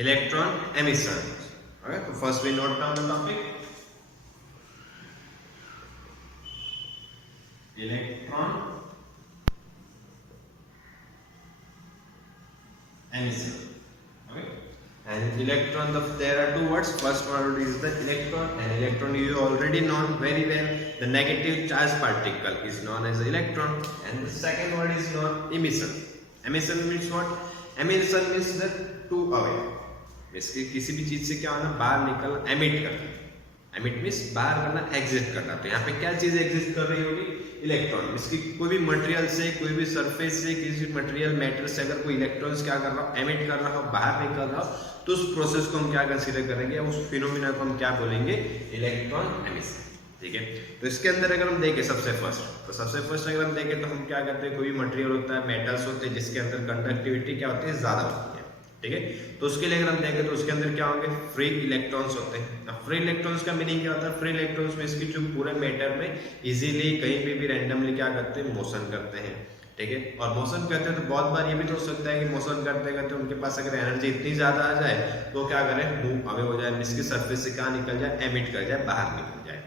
electron emission. Okay, so first we note down the topic. Electron emission. Okay, and electron, there are two words. First word is the electron, and electron you already know very well. The negative charge particle is known as electron, and the second word is known emission. Emission means what? Emission means the to away. इसकी किसी भी चीज से क्या होना, बाहर निकलना, emit करना. एमिट मीन्स बाहर करना, एग्जिट करना. तो यहाँ पे क्या चीज एग्जिट कर रही होगी? इलेक्ट्रॉन. इसकी कोई भी मटेरियल से, कोई भी सरफेस से, किसी मटेरियल मैटर से अगर कोई इलेक्ट्रॉन्स क्या कर रहा हो, एमिट कर रहा हो, बाहर निकल रहा हो, तो उस प्रोसेस को हम क्या कंसीडर करेंगे, उस फिनोमिना को हम क्या बोलेंगे? Electron emission. ठीक है. तो इसके अंदर अगर हम देखें सबसे फर्स्ट अगर हम देखें तो हम क्या करते हैं, कोई भी मटेरियल होता है, मेटल्स होते हैं जिसके अंदर कंडक्टिविटी क्या होती है, ज्यादा होती है. ठीक है. तो उसके लिए अगर हम देखें तो उसके अंदर क्या होंगे, फ्री इलेक्ट्रॉन्स होते हैं. अब फ्री इलेक्ट्रॉन्स का मीनिंग क्या होता है? फ्री इलेक्ट्रॉन्स में इसकी जो पूरे मैटर में इजीली कहीं पे भी रैंडमली क्या करते हैं, मोशन करते हैं. ठीक है. और मोशन करते हैं तो बहुत बार ये भी तो हो सकता है कि मोशन करते करते उनके पास अगर एनर्जी इतनी ज्यादा आ जाए तो क्या करें, मूव अवे हो जाए, इसकी सरफेस से कहाँ निकल जाए, एमिट कर जाए, बाहर निकल जाए.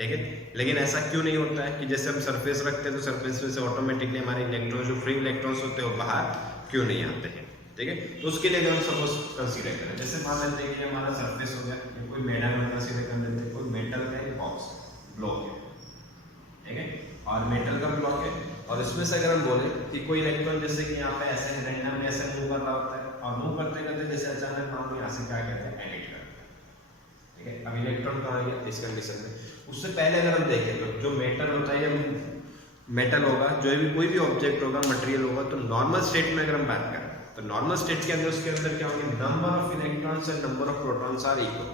ठीक है. लेकिन ऐसा क्यों नहीं होता है कि जैसे हम सरफेस रखते हैं तो सरफेस में से ऑटोमेटिकली हमारे इलेक्ट्रॉन जो फ्री इलेक्ट्रॉन्स होते हैं वो बाहर क्यों नहीं आते हैं? ठीक है. तो उसके लिए अगर हम सपोज कंसीडर करें, जैसे मान लेते हैं कि हमारा सरफेस हो गया, कोई मेटल में कंसीडर कर लेते हैं, कोई मेटल का एक बॉक्स ब्लॉक है. ठीक है. और मेटल का ब्लॉक है, और इसमें से अगर हम बोले कि कोई इलेक्ट्रॉन जैसे कि यहाँ पे ऐसे रैंडमली ऐसे मूव कर रहा होता है, और मूव करते करते जैसे अचानक हम यहाँ से क्या करते हैं, एमिट करते हैं. ठीक है. अब इलेक्ट्रॉन कहाँ गया इस कंडीशन में? उससे पहले अगर हम देखें तो जो मेटल होता है या मेटल होगा, जो भी कोई भी ऑब्जेक्ट होगा, मटेरियल होगा, तो नॉर्मल स्टेट में अगर हम बात करें तो नॉर्मल स्टेट के अंदर उसके अंदर क्या होंगे, number of electrons and number of protons are equal.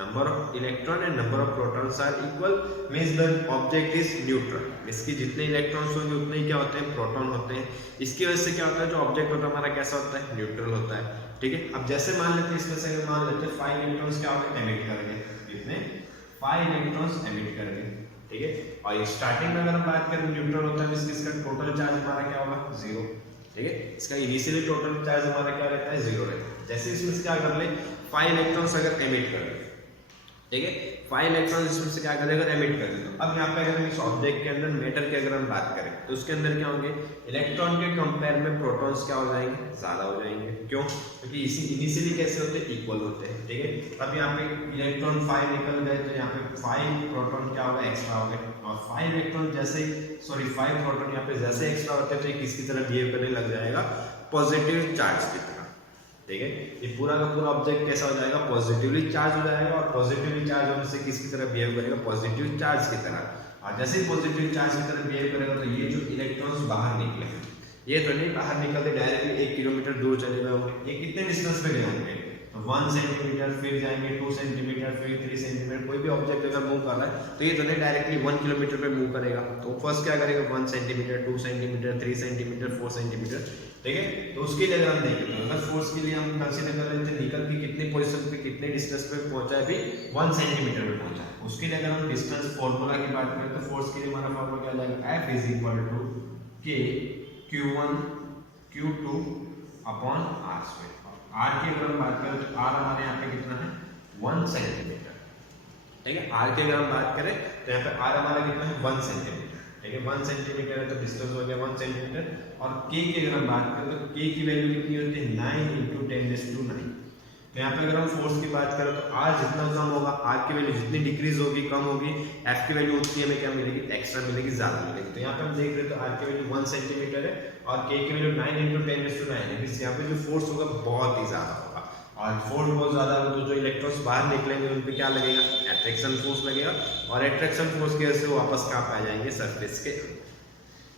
Number of electron and number of protons are equal means the object is neutral. इसकी जितने इलेक्ट्रॉन्स होंगे उतने ही क्या होते हैं, प्रोटॉन होते हैं. इसकी वजह से क्या होता है, जो ऑब्जेक्ट होता है हमारा कैसा होता है, न्यूट्रल होता है. ठीक है. अब जैसे मान लेते हैं इसमें से अगर मान लेते हैं 5 इलेक्ट्रॉन्स क्या होंगे, एमिट करेंगे. कितने? 5 इलेक्ट्रॉन्स एमिट करेंगे. ठीक है. और स्टार्टिंग में अगर हम बात करें न्यूट्रल होता है, इसका टोटल चार्ज हमारा क्या होगा, 0. ठीक है. इसका इनिशियली टोटल चार्ज हमारा क्या रहता है, 0 रहता है. जैसे इसमें से क्या कर ले, 5 इलेक्ट्रॉन्स अगर एमिट कर ले, ठीक है, 5 इलेक्ट्रॉन्स इसमें से क्या करेगा, एमिट कर दे. तो अब यहाँ पे अगर इस ऑब्जेक्ट के अंदर मेटल की अगर हम बात करें तो उसके अंदर क्या होंगे, इलेक्ट्रॉन के कंपेयर में प्रोटॉन्स क्या हो जाएंगे, ज्यादा हो जाएंगे. क्यों? क्योंकि इसी इनिशियली कैसे होते हैं, इक्वल होते हैं. ठीक है. अब यहाँ पे इलेक्ट्रॉन 5 निकल गए तो यहाँ पे 5 प्रोटॉन क्या होगा, एक्स्ट्रा हो गए. और 5 इलेक्ट्रॉन जैसे 5 प्रोटॉन यहाँ पे जैसे एक्स्ट्रा होते हैं तो ये किसकी तरह बिहेव करने लग जाएगा, पॉजिटिव चार्ज की तरह. ठीक है. ये पूरा का पूरा ऑब्जेक्ट कैसा हो जाएगा, पॉजिटिवली चार्ज हो जाएगा. और पॉजिटिवली चार्ज होने से किसकी तरह बिहेव करेगा, पॉजिटिव चार्ज की तरह. और जैसे ही पॉजिटिव चार्ज की तरह बिहेव करेगा तो ये जो इलेक्ट्रॉन्स बाहर निकले, ये तो नहीं बाहर निकलते डायरेक्टली 1 किलोमीटर दूर चले गए होंगे. ये कितने डिस्टेंस पे गए होंगे, तो 1 सेंटीमीटर, फिर जाएंगे 2 सेंटीमीटर, फिर 3 सेंटीमीटर. कोई भी ऑब्जेक्ट अगर मूव कर रहा है तो ये तो नहीं डायरेक्टली 1 किलोमीटर पे मूव करेगा. तो फर्स्ट क्या करेगा, 1 सेंटीमीटर, 2 सेंटीमीटर, 3 सेंटीमीटर, 4 सेंटीमीटर. ठीक है. तो उसके लिए अगर हम देखें तो अगर फोर्स के लिए हम कंसीडर कर लेते हैं, निकल के कितने पोजीशन पे कितने डिस्टेंस पे पहुंचा है, भी 1 सेंटीमीटर पे पहुंचा है. उसके लिए अगर हम डिस्टेंस फार्मूला की बात करें तो फोर्स के लिए हमारा फार्मूला क्या आ जाएगा, F is equal to K Q1 Q2 upon R square. R की अगर हम बात करें तो R हमारे यहाँ पे कितना है, 1 सेंटीमीटर. ठीक है. R की अगर हम बात करें तो यहाँ पे R हमारा कितना है, 1 सेंटीमीटर. ठीक है. 1 सेंटीमीटर है तो डिस्टेंस हो गया 1 सेंटीमीटर. और K की अगर हम बात करें तो K की वैल्यू कितनी होती है, 9 × 10⁹. तो यहाँ पे अगर हम फोर्स की बात करें तो R जितना कम होगा, R की वैल्यू जितनी डिक्रीज होगी, कम होगी, F की वैल्यू उतनी हमें क्या मिलेगी, एक्स्ट्रा मिलेगी, ज्यादा मिलेगी. तो यहाँ पे हम देख रहे हैं तो R की वैल्यू 1 सेंटीमीटर है और K की वैल्यू 9 × 10⁹ है. यहाँ पे जो फोर्स होगा बहुत ही ज्यादा होगा. और फोर्स बहुत ज्यादा हो तो जो इलेक्ट्रॉन्स बाहर निकलेंगे उन पे क्या लगेगा, अट्रैक्शन फोर्स लगेगा. और अट्रैक्शन फोर्स की वजह से वो वापस कहाँ पाए जाएंगे, सरफेस के.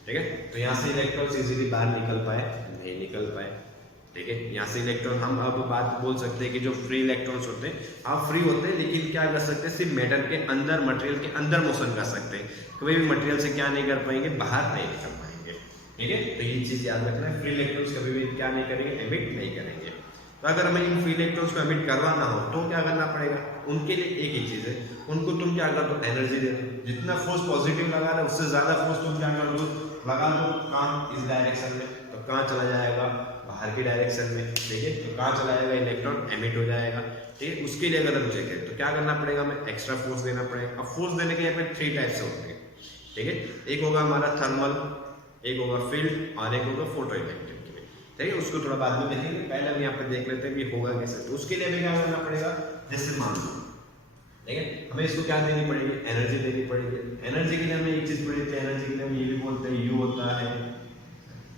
ठीक है. तो यहाँ से इलेक्ट्रॉन्स इजीली बाहर निकल पाए, नहीं निकल पाए. ठीक है. यहाँ से इलेक्ट्रॉन हम अब बात बोल सकते हैं कि जो फ्री इलेक्ट्रॉन्स होते हैं आप फ्री होते हैं, लेकिन क्या कर सकते हैं, सिर्फ मेटल के अंदर, मटेरियल के अंदर मोशन कर सकते हैं. कोई भी मटेरियल से क्या नहीं कर पाएंगे, बाहर नहीं निकल पाएंगे. ठीक है. तो ये चीज याद रखना है, फ्री इलेक्ट्रॉन्स कभी भी क्या नहीं करेंगे, एमिट नहीं करेंगे. तो अगर हमें इन फ्री इलेक्ट्रॉन्स को एमिट करवाना हो तो क्या करना पड़ेगा, उनके लिए एक ही चीज है, उनको तुम क्या कर दो, एनर्जी दे दो. जितना फोर्स पॉजिटिव लगा रहे उससे ज्यादा फोर्स तुम क्या कर दो, लगा दो. कहाँ, इस डायरेक्शन में. तो कहाँ चला जाएगा, बाहर की डायरेक्शन में, ठीक है। तो कहाँ चला जाएगा, इलेक्ट्रॉन एमिट हो जाएगा, ठीक है। उसके लिए अगर हम चेक तो क्या करना पड़ेगा, हमें एक्स्ट्रा फोर्स देना पड़ेगा। अब फोर्स देने के यहाँ पे 3 टाइप से होते हैं, ठीक है। एक होगा हमारा थर्मल, एक होगा फील्ड और एक होगा फोटो इलेक्ट्रिक, ठीक है। उसको थोड़ा बाद में देखेंगे, पहले हम यहाँ पे देख लेते हैं कि होगा कैसे। तो उसके लिए हमें क्या करना पड़ेगा, जैसे मान लो, ठीक है, हमें इसको क्या देनी पड़ेगी, एनर्जी देनी पड़ेगी। एनर्जी के लिए हमें एक चीज पड़ी थी, एनर्जी के लिए हम ये भी बोलते हैं, यू होता है,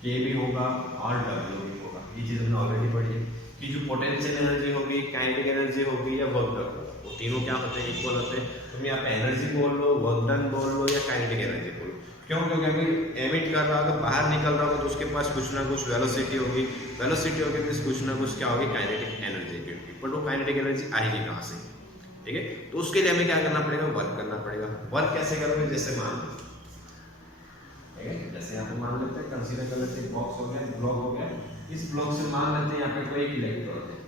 के भी होगा और डब्ल्यू भी होगा। ये चीज हमने ऑलरेडी पढ़ी है कि जो पोटेंशियल एनर्जी होगी, काइनेटिक एनर्जी होगी या वर्क डन होगा, वो तीनों क्या होते हैं, इक्वल होते हैं। तुम यहाँ पे एनर्जी बोल लो, वर्क डन बोल लो या काइनेटिक एनर्जी बोल लो। क्यों, क्योंकि अगर एमिट कर रहा होगा, बाहर निकल रहा होगा, तो उसके पास कुछ ना कुछ वेलोसिटी होगी, वेलोसिटी होगी तो कुछ ना कुछ क्या होगी, काइनेटिक एनर्जी की। बट वो काइनेटिक एनर्जी आएगी कहाँ से, ठीक है। तो उसके लिए हमें क्या करना पड़ेगा, वर्क करना पड़ेगा। वर्क कैसे करोगे, जैसे मान लो, ठीक है, जैसे यहाँ पे मान लेते हैं, कंसीडर कर लेते हैं, बॉक्स हो गया, ब्लॉक हो गया। इस ब्लॉक से मान लेते हैं यहाँ पे कोई एक इलेक्ट्रॉन है,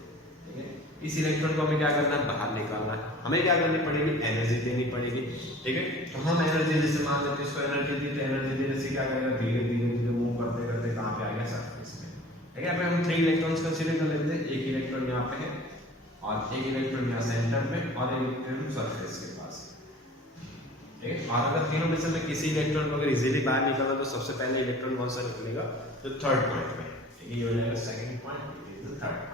ठीक है। इस इलेक्ट्रॉन को हमें क्या करना है, बाहर निकालना है। हमें क्या करनी पड़ेगी, एनर्जी देनी पड़ेगी, ठीक है। तो हम एनर्जी जैसे मान लेते हैं, इसको एनर्जी दी, तो एनर्जी देने से क्या करेगा, धीरे धीरे धीरे मूव करते करते कहाँ पे आ गया, सरफेस में, ठीक है। यहाँ पे हम 3 इलेक्ट्रॉन्स कंसीडर कर लेते हैं। एक इलेक्ट्रॉन यहाँ पे है और एक इलेक्ट्रॉन यहाँ सेंटर में और एक इलेक्ट्रॉन सरफेस के पास, ठीक है। और अगर तीनों में से मैं किसी इलेक्ट्रॉन को अगर इजीली बाहर निकालना, तो सबसे पहले इलेक्ट्रॉन कौन सा निकलेगा, तो थर्ड पॉइंट में, ठीक है। ये हो जाएगा सेकंड पॉइंट, ये इज थर्ड पॉइंट,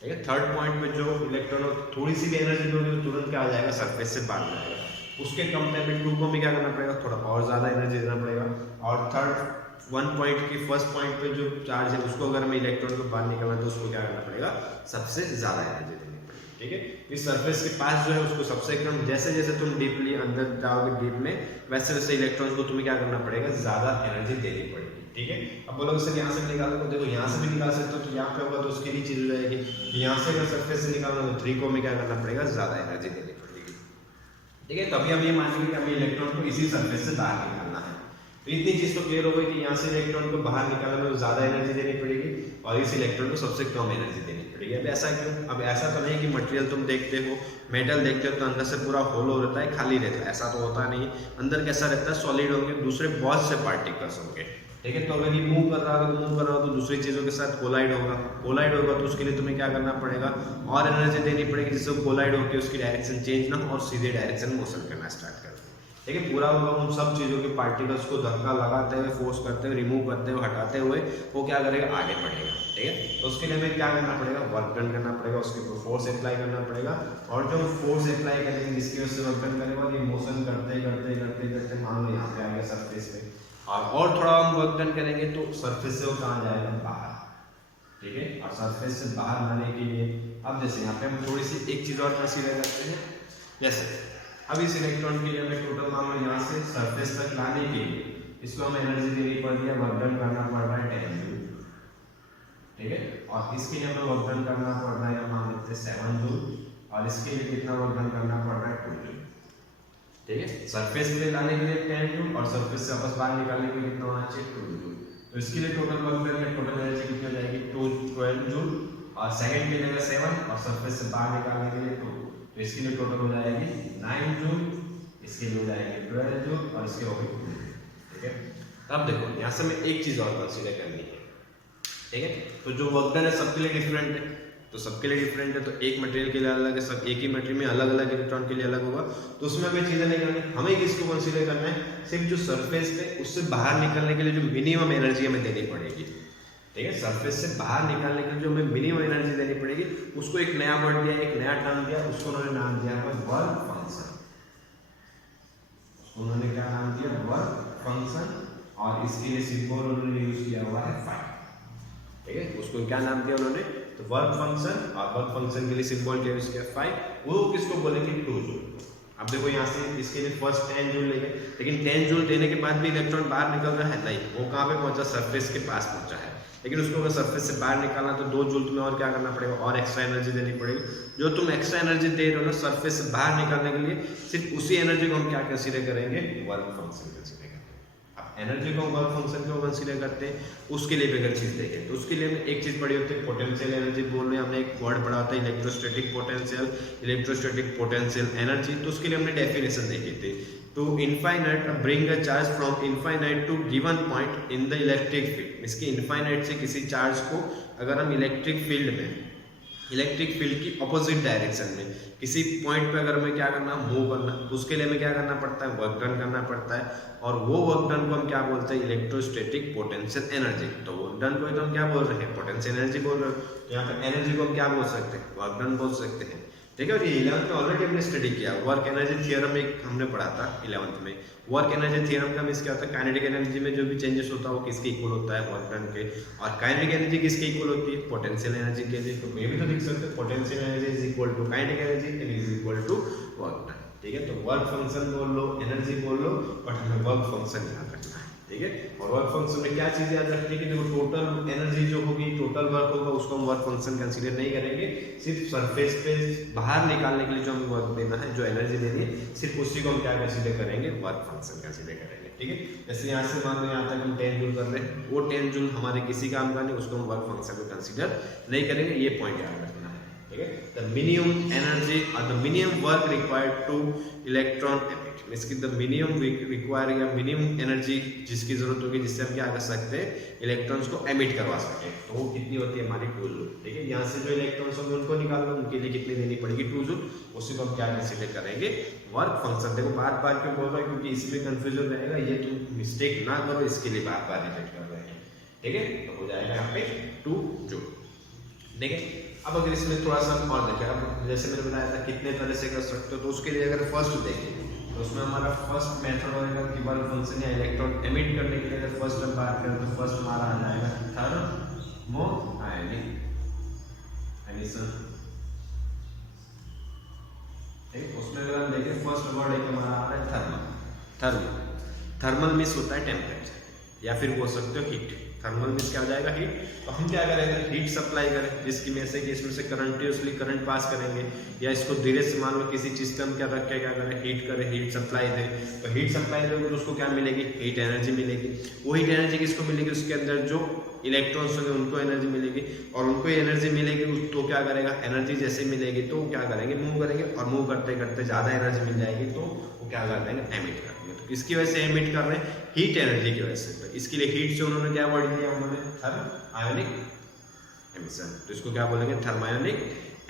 ठीक है। थर्ड पॉइंट में जो इलेक्ट्रॉन थोड़ी सी भी एनर्जी दोगे तो तुरंत क्या आ जाएगा, सरफेस से बाहर जाएगा। उसके कंपेरेटिव टू को भी क्या करना पड़ेगा, थोड़ा और ज्यादा एनर्जी देना पड़ेगा। और थर्ड 1 पॉइंट की फर्स्ट पॉइंट पे जो चार्ज है, उसको अगर हमें इलेक्ट्रॉन को बाहर निकालना है, तो उसको क्या करना पड़ेगा, सबसे ज्यादा एनर्जी देनी पड़ेगी, ठीक है। इस सरफेस के पास जो है उसको सबसे कम, जैसे जैसे तुम डीपली अंदर जाओगे डीप में, वैसे वैसे इलेक्ट्रॉन्स को तुम्हें क्या करना पड़ेगा, ज्यादा एनर्जी देनी पड़ेगी, ठीक है। अब बोलोगे सर यहाँ से निकालो, तो देखो यहाँ से भी निकाल सकते हो, तो यहाँ पे होगा तो उसके लिए चीज हो जाएगी। यहाँ से अगर सरफेस से निकालना तो 3 को हमें क्या करना पड़ेगा, ज्यादा एनर्जी देनी पड़ेगी, ठीक है। तभी हम ये मानेंगे कि हमें इलेक्ट्रॉन को इसी सरफेस से बाहर निकालना है। तो इतनी चीज तो क्लियर हो गई कि यहाँ से इलेक्ट्रॉन को बाहर निकालने में ज्यादा एनर्जी देनी पड़ेगी और इस इलेक्ट्रॉन को सबसे कम एनर्जी देनी पड़ेगी। अब ऐसा क्यों, अब ऐसा तो नहीं कि मटेरियल तुम देखते हो, मेटल देखते हो तो अंदर से पूरा होलो रहता है, खाली रहता है, ऐसा तो होता नहीं। अंदर कैसा रहता है, सॉलिड होंगे, दूसरे बहुत से पार्टिकल्स होंगे, ठीक है। तो अगर ये मूव कर रहा होगा तो दूसरी चीजों के साथ कोलाइड होगा, तो उसके लिए तुम्हें क्या करना पड़ेगा, और एनर्जी देनी पड़ेगी, जिससे कोलाइड होकर उसकी डायरेक्शन चेंज ना हो और सीधे डायरेक्शन मोशन करना स्टार्ट कर, ठीक है। पूरा होगा उन सब चीजों के पार्टिकल्स को धक्का लगाते हुए, फोर्स करते हुए, रिमूव करते हुए, हटाते हुए वो क्या करेगा, आगे बढ़ेगा, ठीक है। तो उसके लिए हमें क्या करना पड़ेगा, वर्क डन करना पड़ेगा, उसके ऊपर फोर्स अप्लाई करना पड़ेगा। और जो फोर्स अप्लाई करेंगे जिसकी वजह से वर्क डन करेगा, ये मोशन करते करते करते करते मान लो यहाँ पे आ गया सरफेस पे, और थोड़ा हम वर्क डन करेंगे तो सरफेस से वो कहाँ जाएगा, बाहर, ठीक है। और सरफेस से बाहर लाने के लिए अब जैसे यहाँ पे हम थोड़ी सी एक चीज और कंसीडर करते हैं। जैसे अब इस इलेक्ट्रॉन के लिए हमें टोटल मान लो यहाँ से सरफेस तक लाने के लिए इसको हमें एनर्जी देनी पड़ती है, वर्क डन करना पड़ रहा है 10 जूल, ठीक है। और इसके लिए हमें वर्क डन करना पड़ रहा है, मान लेते हैं 7 जूल, और इसके लिए कितना वर्क डन करना पड़ रहा है, 2 जूल, ठीक है। सरफेस पे लाने के लिए 10 जूल और सरफेस से वापस बाहर निकालने के लिए कितना होना चाहिए, 2 जूल। तो इसके लिए टोटल वर्क डन या टोटल एनर्जी कितनी हो जाएगी, 12 जूल, और सेकंड के लिए 7 और सरफेस से बाहर निकालने के लिए 2, तो इसके लिए टोटल हो जाएगी 9 जूल, इसके लिए हो जाएगी 12 जूल और इसके हो गई 2 जूल, ठीक है। अब देखो यहाँ से हमें एक चीज और कंसीडर करनी है, ठीक है। तो जो वर्क डन है सबके लिए डिफरेंट है, तो सबके लिए डिफरेंट है, तो एक मटेरियल के लिए अलग है, सब एक ही मटेरियल में अलग अलग इलेक्ट्रॉन के लिए अलग होगा, तो उसमें हमें चीजें नहीं करनी। हमें किसको कंसीडर करना है, सिर्फ जो सरफेस पे उससे बाहर निकलने के लिए जो मिनिमम एनर्जी हमें देनी पड़ेगी, ठीक है। सरफेस से बाहर निकालने के लिए जो हमें मिनिमम एनर्जी देनी पड़ेगी, उसको एक नया वर्ड दिया, एक नया टर्म दिया, उसको उन्होंने नाम दिया है वर्क फंक्शन। उन्होंने क्या नाम दिया, वर्क फंक्शन, और इसके लिए सिंबल उन्होंने यूज किया हुआ है फाई, ठीक है। उसको क्या नाम दिया उन्होंने, तो वर्क फंक्शन, और वर्क फंक्शन के लिए सिंबल क्या यूज किया, फाई। वो किसको बोलेंगे, 2 जूल। अब देखो यहाँ से इसके लिए फर्स्ट 10 जूल लेंगे, लेकिन 10 जूल देने के बाद भी इलेक्ट्रॉन बाहर निकल रहा है, नहीं, वो कहाँ पे पहुंचा, सरफेस के पास पहुंचा है, लेकिन उसको अगर सरफेस से बाहर निकालना तो 2 जूल तुम्हें और क्या करना पड़ेगा, और एक्स्ट्रा एनर्जी देनी पड़ेगी। जो तुम एक्स्ट्रा एनर्जी दे रहे हो ना सरफेस से बाहर निकालने के लिए, सिर्फ उसी एनर्जी को हम क्या कंसीडर करेंगे, वर्क फंक्शन कंसीडर करेंगे। अब एनर्जी को वर्क फंक्शन क्यों कंसीडर करते हैं, उसके लिए भी अगर चीज देखें तो उसके लिए हमें एक चीज पढ़ी होती है, पोटेंशियल एनर्जी बोल रहे हैं, हमने एक वर्ड पढ़ा होता है electrostatic potential, electrostatic potential energy. तो उसके लिए हमने डेफिनेशन देखी थी, to infinite bring a charge from infinite to given point in the electric field। इसकी infinite से किसी चार्ज को अगर हम इलेक्ट्रिक फील्ड में, इलेक्ट्रिक फील्ड की अपोजिट डायरेक्शन में किसी पॉइंट पे अगर हमें क्या करना, मूव करना, तो उसके लिए हमें क्या करना पड़ता है, वर्क डन करना पड़ता है। और वो वर्क डन को हम क्या बोलते हैं, इलेक्ट्रोस्टैटिक पोटेंशियल एनर्जी। तो वर्क डन को हम क्या बोल रहे हैं, पोटेंशियल एनर्जी बोल रहे हैं। तो यहाँ पे एनर्जी को हम क्या बोल सकते हैं, वर्क डन बोल सकते हैं। ठीक है, और ये 11th में ऑलरेडी हमने स्टडी किया, वर्क एनर्जी थ्योरम एक हमने पढ़ा था 11th में। वर्क एनर्जी थ्योरम का मींस क्या होता है, काइनेटिक एनर्जी में जो भी चेंजेस होता है वो किसके इक्वल होता है, वर्क डन के। और काइनेटिक एनर्जी किसके इक्वल होती है, पोटेंशियल एनर्जी के लिए। तो ये भी तो लिख सकते हैं, potential energy is equal to kinetic energy and is equal to work done. ठीक है, तो वर्क फंक्शन बोल लो, एनर्जी बोल लो, बट हमें वर्क फंक्शन याद रखना है। ठीक है, और वर्क फंक्शन में क्या चीज याद रखनी है कि देखो टोटल एनर्जी जो होगी, टोटल वर्क होगा, उसको हम वर्क फंक्शन कंसीडर नहीं करेंगे। सिर्फ सरफेस पे बाहर निकालने के लिए जो हमें वर्क देना है, जो एनर्जी देनी है, सिर्फ उसी को हम क्या कंसीडर करेंगे, वर्क फंक्शन कंसीडर करेंगे। ठीक है, जैसे यहाँ से मान लो यहाँ तक हम 10 जूल कर रहे हैं, वो 10 जूल हमारे किसी काम का नहीं, उसको हम वर्क फंक्शन को कंसीडर नहीं करेंगे। ये पॉइंट याद रखना है। ठीक है, द मिनिमम एनर्जी और the minimum work required two electron emit, इसकी द मिनिमम रिक्वायर या मिनिमम एनर्जी जिसकी जरूरत होगी, जिससे हम क्या कर सकते हैं, इलेक्ट्रॉन्स को एमिट करवा सकते हैं। तो वो कितनी होती है, हमारी 2 जूल। ठीक है, यहाँ से जो इलेक्ट्रॉन्स होंगे उनको निकाल लो, उनके लिए कितनी देनी पड़ेगी, 2 जूल। उसी को हम क्या कंसीडर करेंगे, वर्क फंक्शन। देखो बार बार क्यों बोल रहा है, क्योंकि इसमें कंफ्यूजन रहेगा, ये तुम मिस्टेक ना करो, इसके लिए बार बार रिपीट कर रहे हैं। ठीक है, तो हो जाएगा यहाँ पे 2 जूल। ठीक है, अब अगर इसमें थोड़ा सा और देखें, अब जैसे मैंने बताया था कितने तरह से कर सकते हो, तो उसके लिए अगर फर्स्ट देखें तो उसमें हमारा फर्स्ट मेथड होगा कि वर्क फंक्शन या इलेक्ट्रॉन एमिट करने के लिए अगर फर्स्ट हम बात करें तो फर्स्ट हमारा आ जाएगा थर्मोआयनिक एमिशन। ठीक, उसमें अगर हम देखें फर्स्ट वर्ड एक हमारा आ रहा है थर्मल। थर्मल, थर्मल मीन्स होता है टेम्परेचर, या फिर बोल सकते हो हीट। थर्मल मीन्स क्या हो जाएगा, हीट। तो हम क्या करेंगे, हीट सप्लाई करें, जिसकी में से कि इसमें से कंटिन्यूसली करंट पास करेंगे, या इसको धीरे से मान लो किसी चीज का हम क्या रख के क्या करें, हीट करें, हीट सप्लाई दें। तो हीट सप्लाई दोगे तो उसको क्या मिलेगी, हीट एनर्जी मिलेगी। वो हीट एनर्जी किसको मिलेगी, उसके अंदर जो इलेक्ट्रॉन्स होंगे उनको एनर्जी मिलेगी, और उनको एनर्जी मिलेगी तो क्या करेगा, एनर्जी जैसे मिलेगी तो क्या करेंगे, मूव करेंगे, और मूव करते करते ज्यादा एनर्जी मिल जाएगी तो वो क्या कर देंगे, एमिट कर देंगे। तो किसकी वजह से एमिट कर रहे हैं, हीट एनर्जी की वजह से। तो इसके लिए हीट से उन्होंने क्या वर्ड दिया, उन्होंने थर्मोआयनिक एमिशन। तो इसको क्या बोलेंगे, थर्मोआयनिक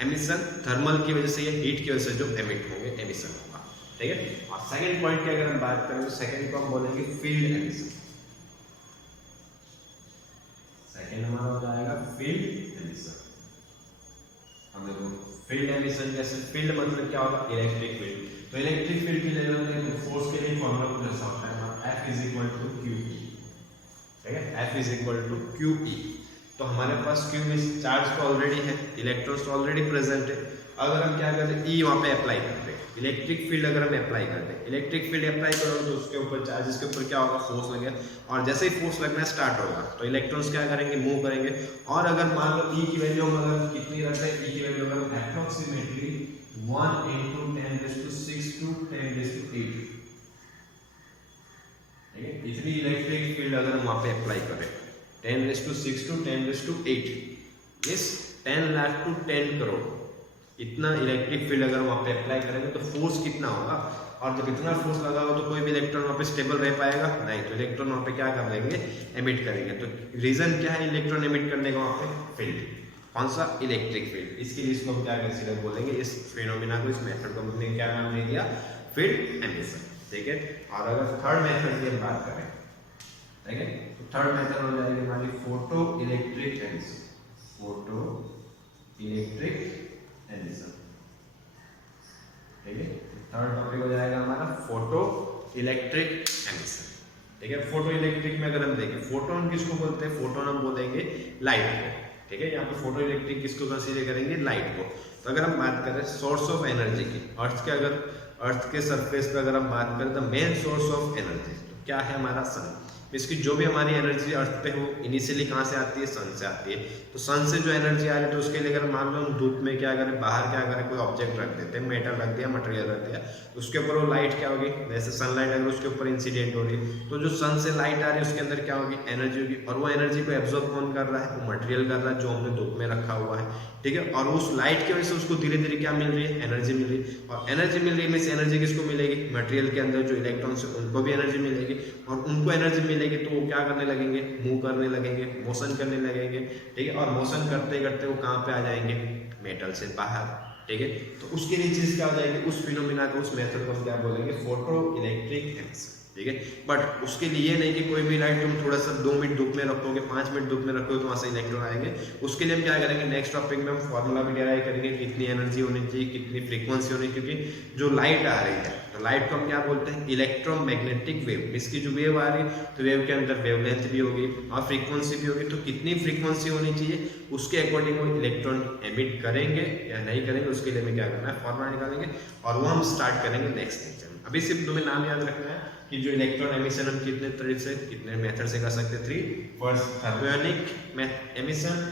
एमिशन। थर्मल की वजह से या हीट की वजह से जो एमिट होंगे, एमिशन होगा। ठीक है, और सेकंड पॉइंट की अगर हम बात करें तो सेकंड को हम बोलेंगे फील्ड एमिशन। सेकंड हमारा हो जाएगा फील्ड एमिशन। हम देखो फील्ड एमिशन कैसे, फील्ड मतलब क्या होगा, इलेक्ट्रिक फील्ड। तो इलेक्ट्रिक फील्ड की ले लो, फोर्स के लिए फॉर्मूला कुछ ऐसा होता है, F is equal to QE। ठीक है, F is equal to QE। तो हमारे पास Q में चार्ज तो ऑलरेडी है, इलेक्ट्रॉन्स तो ऑलरेडी प्रेजेंट है। अगर हम क्या करते हैं, E वहाँ पे अप्लाई करते हैं, इलेक्ट्रिक फील्ड अगर हम अप्लाई करते हैं, इलेक्ट्रिक फील्ड अप्लाई करोगे तो उसके ऊपर चार्जेस के ऊपर क्या होगा, फोर्स लगेगा। और जैसे ही फोर्स लगना स्टार्ट होगा तो इलेक्ट्रॉन्स क्या करेंगे, मूव करेंगे। और अगर मान लो E की वैल्यू हम अगर कितनी रखते हैं, E की वैल्यू अगर अप्रोक्सीमेटली 1 × 10⁶ to 10⁸ इतनी इलेक्ट्रिक फील्ड अगर हम वहाँ पे अप्लाई करें, 10⁶ to 10⁸ means 10 lakh to 10 crore, इतना इलेक्ट्रिक फील्ड अगर वहाँ पे अप्लाई करेंगे तो फोर्स कितना होगा। और जब इतना फोर्स लगा हो तो कोई भी इलेक्ट्रॉन वहाँ पे स्टेबल रह पाएगा नहीं, तो इलेक्ट्रॉन वहाँ पे क्या कर देंगे, एमिट करेंगे। तो रीजन क्या है इलेक्ट्रॉन एमिट करने का, वहाँ पे फील्ड, कौन सा, इलेक्ट्रिक फील्ड। इसके लिए इसको हम क्या कंसीडर बोलेंगे, इस फिनोमिना को, इस मेथड को हमने क्या नाम दे दिया, फील्ड एमिशन। ठीक है, और अगर थर्ड मेथड की हम बात करें, ठीक है, तो थर्ड मेथड हो जाएगी हमारी photo electric emission. Photo electric emission. ठीक है, थर्ड टॉपिक हो जाएगा हमारा फोटो इलेक्ट्रिक एमिशन। ठीक है, फोटो इलेक्ट्रिक में अगर हम देखें, फोटोन किसको बोलते हैं, फोटोन हम बोलेंगे लाइट को। ठीक है, यहाँ पे फोटो इलेक्ट्रिक किसको कंसीडर करेंगे, लाइट को। तो अगर हम बात करें सोर्स ऑफ एनर्जी की, अर्थ के, अगर अर्थ के सरफेस पे अगर हम बात करें तो मेन सोर्स ऑफ एनर्जी तो क्या है हमारा सन। इसकी जो भी हमारी एनर्जी अर्थ पे हो इनिशियली कहाँ से आती है, सन से आती है। तो सन से जो एनर्जी आ रही है तो उसके लिए अगर मान लो हम धूप में क्या करें, बाहर क्या करें, कोई ऑब्जेक्ट रख देते हैं, मेटल रख दिया, मटेरियल रख दिया, उसके ऊपर वो लाइट क्या होगी, जैसे सनलाइट अगर उसके ऊपर इंसिडेंट हो रही है तो जो सन से लाइट आ रही है उसके अंदर क्या होगी, एनर्जी होगी, और वो एनर्जी को एब्जॉर्ब कौन कर रहा है, वो मटेरियल कर रहा है जो हमने धूप में रखा हुआ है, ठीक है। और उस लाइट की वजह से उसको धीरे धीरे क्या मिल रही है, एनर्जी मिल रही है, और एनर्जी मिल रही है मीन्स एनर्जी किसको मिलेगी, मटेरियल के अंदर जो इलेक्ट्रॉन्स है उनको भी एनर्जी मिलेगी, और उनको एनर्जी मिलेगी तो वो क्या करने लगेंगे, मूव करने लगेंगे, मोशन करने लगेंगे, ठीक है। और मोशन करते करते वो कहाँ पे आ जाएंगे, मेटल से बाहर, ठीक है। तो उसके लिए चीज क्या हो जाएगी, उस फिनोमिना को, उस मेथड को हम क्या बोलेंगे, फोटो इलेक्ट्रिक एमिशन, ठीक है। बट उसके लिए नहीं कि कोई भी लाइट तुम थोड़ा सा 2 मिनट धूप में रखोगे, 5 मिनट धूप में रखोगे तो वहां से इलेक्ट्रॉन आएंगे। उसके लिए हम क्या करेंगे, नेक्स्ट टॉपिक में हम फॉर्मूला भी डिराइव करेंगे, कितनी एनर्जी होनी चाहिए, कितनी फ्रीक्वेंसी होनी, क्योंकि जो लाइट आ रही है तो लाइट को हम क्या बोलते हैं, इलेक्ट्रोमैग्नेटिक वेव। इसकी जो वेव आ रही है तो वेव के अंदर वेवलेंथ भी होगी और फ्रीक्वेंसी भी होगी, तो कितनी फ्रीक्वेंसी होनी चाहिए उसके अकॉर्डिंग वो इलेक्ट्रॉन एमिट करेंगे या नहीं करेंगे, उसके लिए हमें क्या करना है, फॉर्मूला निकालेंगे, और वो हम स्टार्ट करेंगे नेक्स्ट लेक्चर में। अभी सिर्फ तुम्हें नाम याद रखना है कि जो इलेक्ट्रॉन एमिशन हम कितने तरीके से, कितने मेथड से कर सकते हैं, 3। First thermionic emission,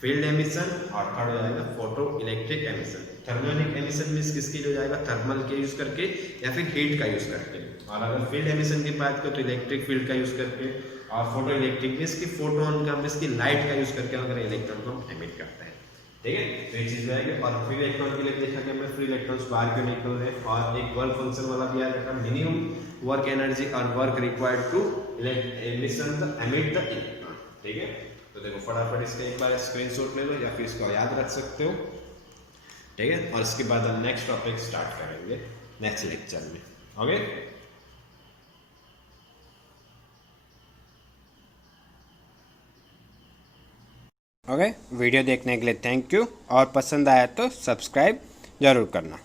field emission, और थर्ड हो जाएगा photo electric emission. Thermionic emission means किसके लिए हो जाएगा, थर्मल के यूज करके या फिर हीट का यूज करके, और अगर फील्ड एमिशन की बात करें तो इलेक्ट्रिक फील्ड का यूज करके, और फोटो इलेक्ट्रिक मींस की फोटोन का, मींस की लाइट का यूज करके अगर इलेक्ट्रॉन को हम एमिट करते हैं, ठीक है। तो ये चीज आएगी। और फ्री इलेक्ट्रॉन के लिए देखा कि हमें फ्री इलेक्ट्रॉन्स बाहर क्यों निकल रहे हैं, और एक वर्क फंक्शन वाला भी आया था, मिनिमम वर्क एनर्जी और work required to emission the emit the electron, ठीक है। तो देखो फटाफट इसका एक बार स्क्रीनशॉट ले लो या फिर इसको याद रख सकते हो, ठीक है। और इसके बाद हम नेक्स्ट टॉपिक स्टार्ट करेंगे नेक्स्ट लेक्चर में, ओके। ओके, वीडियो देखने के लिए थैंक यू, और पसंद आया तो सब्सक्राइब जरूर करना।